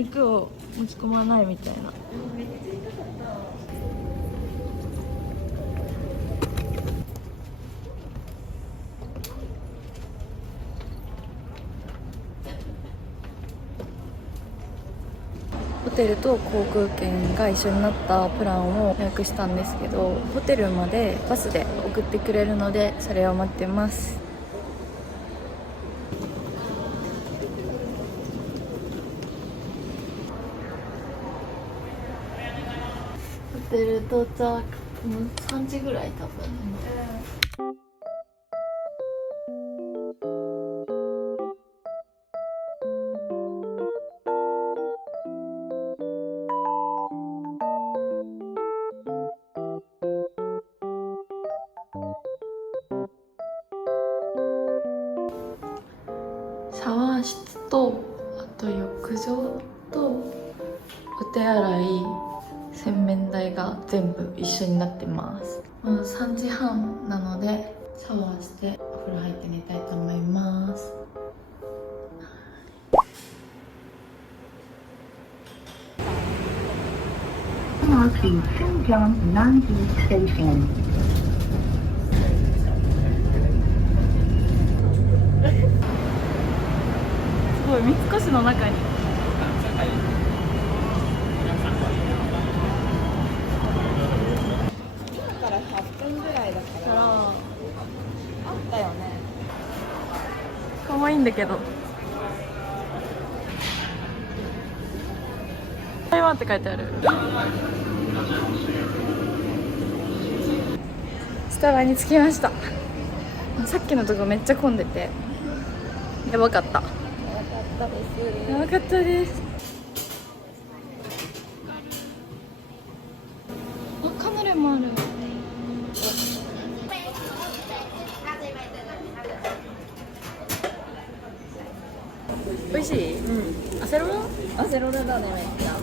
肉を持ち込まないみたいな。めっちゃ痛かった。ホテルと航空券が一緒になったプランを予約したんですけど、ホテルまでバスで送ってくれるのでそれを待ってます。ホテル到着もう3時ぐらい多分。シャワー室とあと浴場とお手洗い、洗面台が全部一緒になってます。もう3時半なのでシャワーしてお風呂入って寝たいと思います。すごい三越の中に今から8分ぐらいだからあったよね。可愛いんだけど。台湾って書いてある。スタバに着きました。さっきのとこめっちゃ混んでてやばかった。やばかったです。あ、カヌレもある。美味しい？うん。アセロラ？アセロラだね、めっちゃ。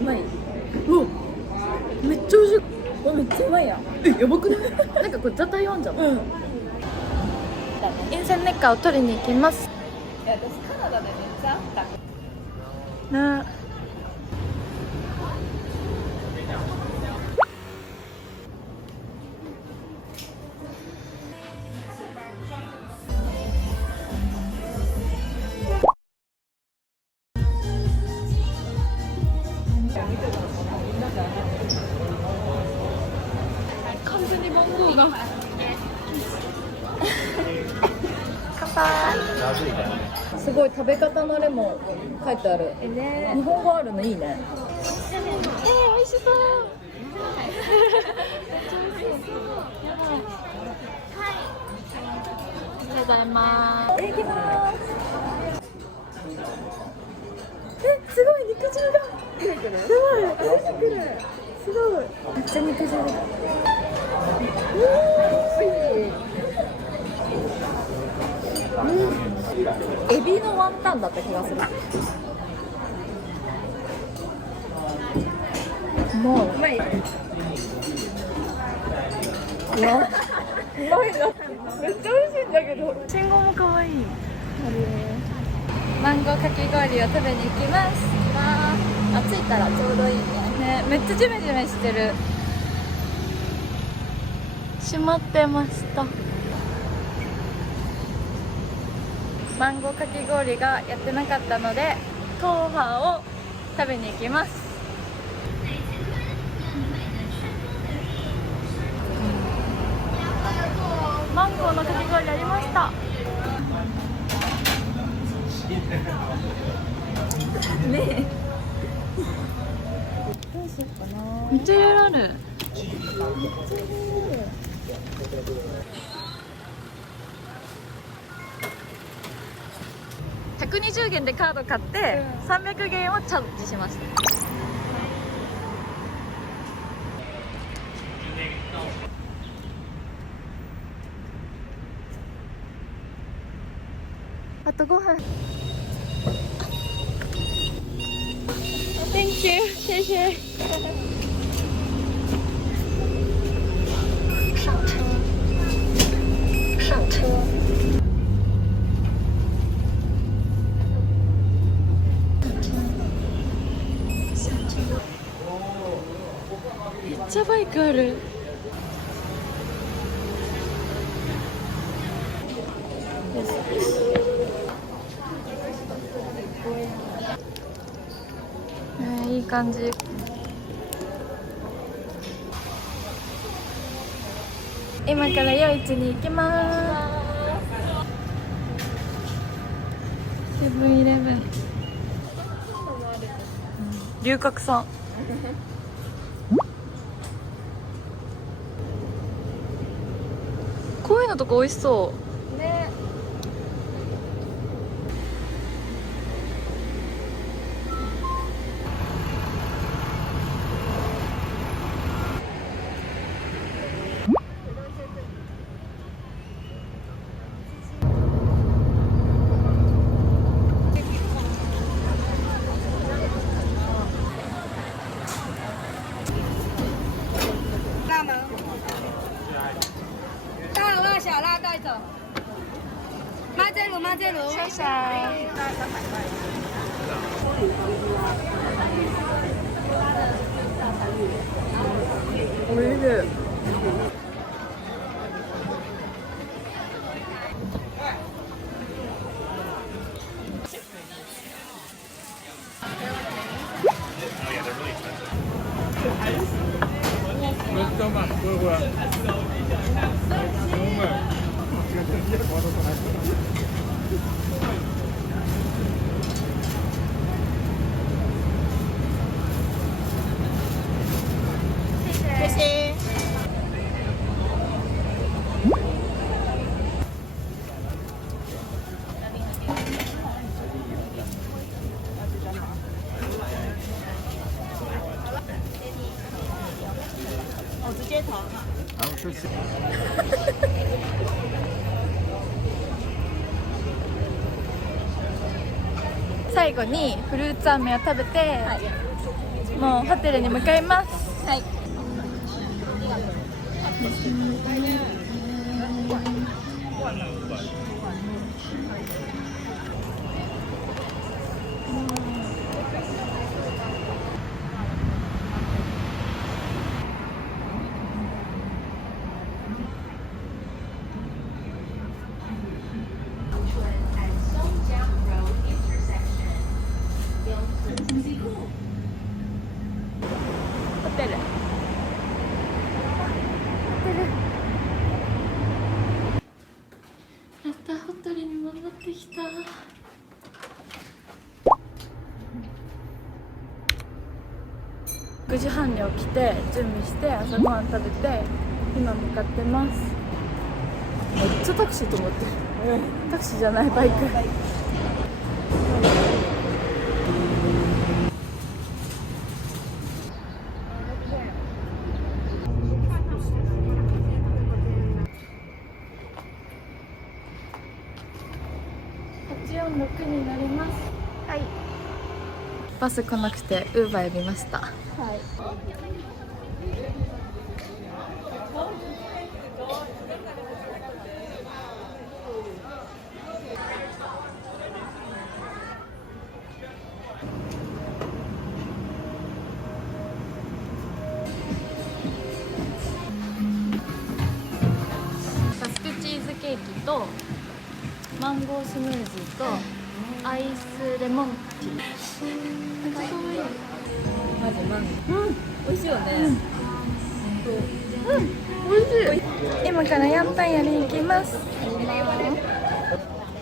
うまい。うわ、めっちゃ美味しい。わ、めっちゃうまいやん。やばくない？なんかこれザ台湾じゃん。うん。インセンネッカーを取りに行きます。いや、私カナダでめっちゃあった。なあ。完全に番号が。乾杯。すごい食べ方のあれも書いてある。日本語あるのいいね。美味しそう。やばい。ありがとうございます。いきます。すごい肉汁が。すごい。すごい。めっちゃ肉汁。エビのワンタンだった気がする。もううまい。うまいな。めっちゃ美味しいんだけど。信号も可愛い。マンゴーかき氷を食べに行きます。あ、着いたらちょうどいいね。めっちゃジメジメしてる。閉まってました。マンゴーかき氷がやってなかったのでトーファーを食べに行きます。マンゴーのかき氷ありました。ねえ、どうしようかな。めっちゃいろいろある。120元でカード買って300元をチャージしました。あと5分。Thank you， 谢谢。上车。めっちゃバイクある。いい感じ。今から夜市に行きます。セブンイレブン。龍角散。こういうのとか美味しそうね。辣吗？大辣小辣带走。马这鲁，马这鲁。谢谢。おいしい。谢谢。我直接投。好，谢谢。最後にフルーツ飴を食べて、もうホテルに向かいます。はい。ホテル。やった、ホテルに戻ってきた。9時半に起きて準備して朝ごはん食べて今向かってます。めっちゃタクシーと思ってる。タクシーじゃない、バイク。846になります。はい。バス来なくてウーバー呼びました。はい。バスクチーズケーキとマンゴースムージーとアイスレモンティー。めっちゃ可愛い。マジマンゴー。うん、美味しいよね。美味しい。今からヤンタンやりに行きます。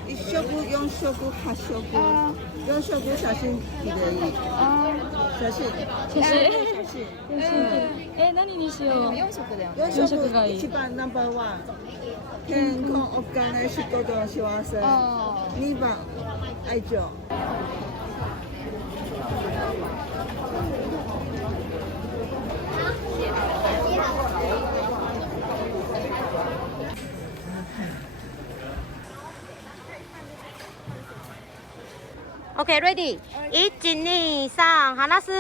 1食、4食、8食。4食写真綺麗。写真。写真。何にしよう。4食だよね。4食がいい。一番ナンバーワン。健康、お金、仕事、幸せ。2番、愛情。OK, ready. 1、2、3、離す。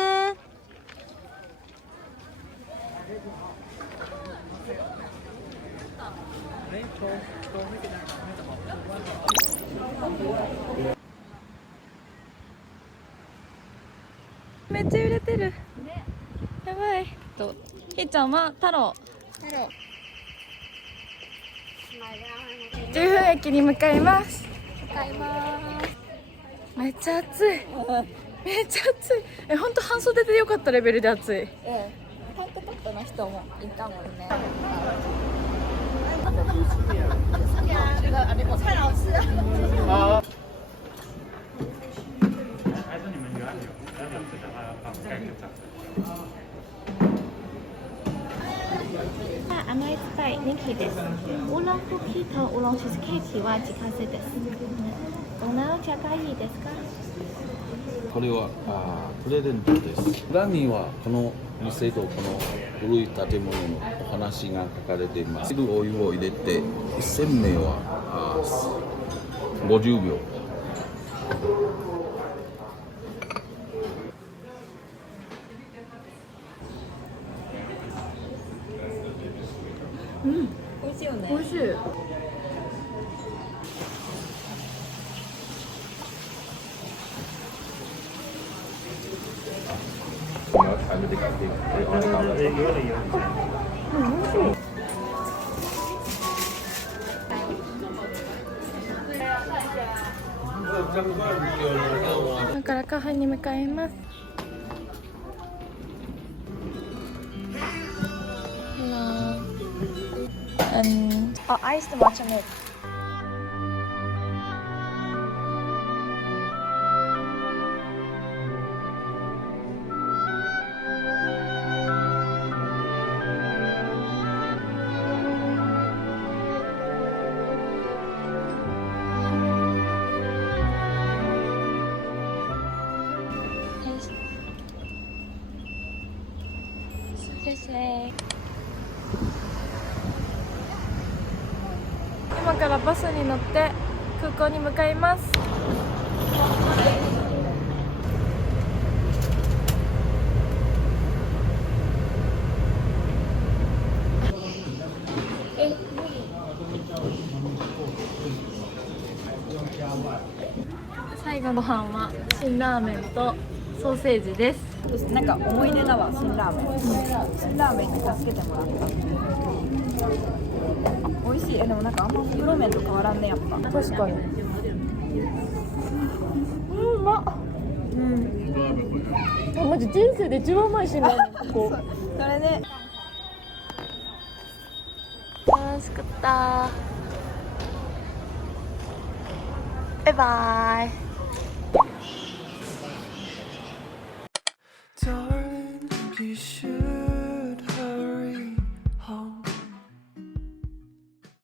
めっちゃ揺れてる。やばい。ひーちゃんは太郎。10分駅に向かいます。めっちゃ暑い。めっちゃ暑い。本当半袖でよかったレベルで暑い。タンクトップの人もいたもんね。甘いパイ人気です。ウーロンクッキーとウーロンチーズケーキは自家製です。お何茶がいいですか？これはプレゼントです。裏にはこの店とこの古い建物のお話が書かれています。お湯を入れて1000名は50秒。美味しいよね。美味しい。今からカフェに向かいます。アイス抹茶ミルク。今からバスに乗って空港に向かいます。最後のご飯は辛ラーメンとソーセージです。なんか思い出だわ、辛ラーメン。辛ラーメンに助けてもらった。美味しい。でもなんかあんま袋麺と変わらんね、やっぱ。確かに。うまっ。マジ人生で一番うまい辛ラーメンここ。それね。楽しかった。バイバイ。